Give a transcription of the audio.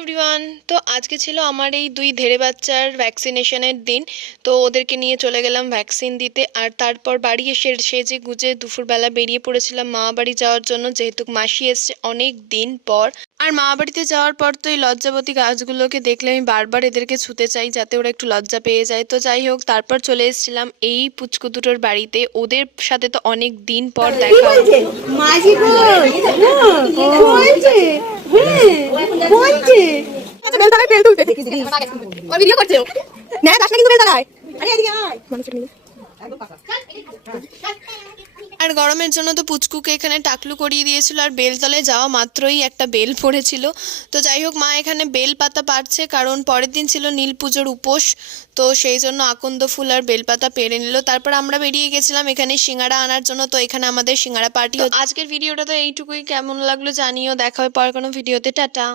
Everyone. তো আজকে ছিল আমার এই দুই ধেড়ে বাচ্চার ভ্যাকসিনেশনের দিন। তো ওদেরকে নিয়ে চলে গেলাম ভ্যাকসিন দিতে। আর তারপর বাড়ি এসে সেজে গুজে দুপুরবেলা বেরিয়ে পড়েছিলাম মামা বাড়ি যাওয়ার জন্য, যেহেতু মাসি এসছে অনেক দিন পর। আর মামা বাড়িতে যাওয়ার পর তো এই লজ্জাবতী গাছগুলোকে দেখলে আমি বারবার এদেরকে ছুতে চাই, যাতে ওরা একটু লজ্জা পেয়ে যায়। তো যাই হোক, তারপর চলে এসেছিলাম এই পুচকু দুটোর বাড়িতে। ওদের সাথে তো অনেক দিন পর দেখা হলো। মাঝি বলছে বলছে বেলতলায় তেল তুলতে ও ভিডিও করছে না দাস না কিন্তু বেলতলায় আরে এদিকে আয় মানুষের নিয়ে আর গরমের জন্য তো পুচকুকে এখানে টাকলু করিয়ে দিয়েছিল, আর বেলতলায় যাওয়া মাত্রই একটা বেল পড়েছিল। তো যাই হোক, মা এখানে বেল পাতা পাড়ছে, কারণ পরের দিন ছিল নীল পুজোর উপোস। তো সেই জন্য আকন্দ ফুল আর বেলপাতা পেরে নিল। তারপর আমরা বেরিয়ে গেছিলাম এখানে সিঙ্গাড়া আনার জন্য। তো এখানে আমাদের সিঙ্গাড়া পার্টি। আজকের ভিডিওটা তো এইটুকুই, কেমন লাগলো জানিও। দেখা হয় পরে কোনো ভিডিওতে। টাটা।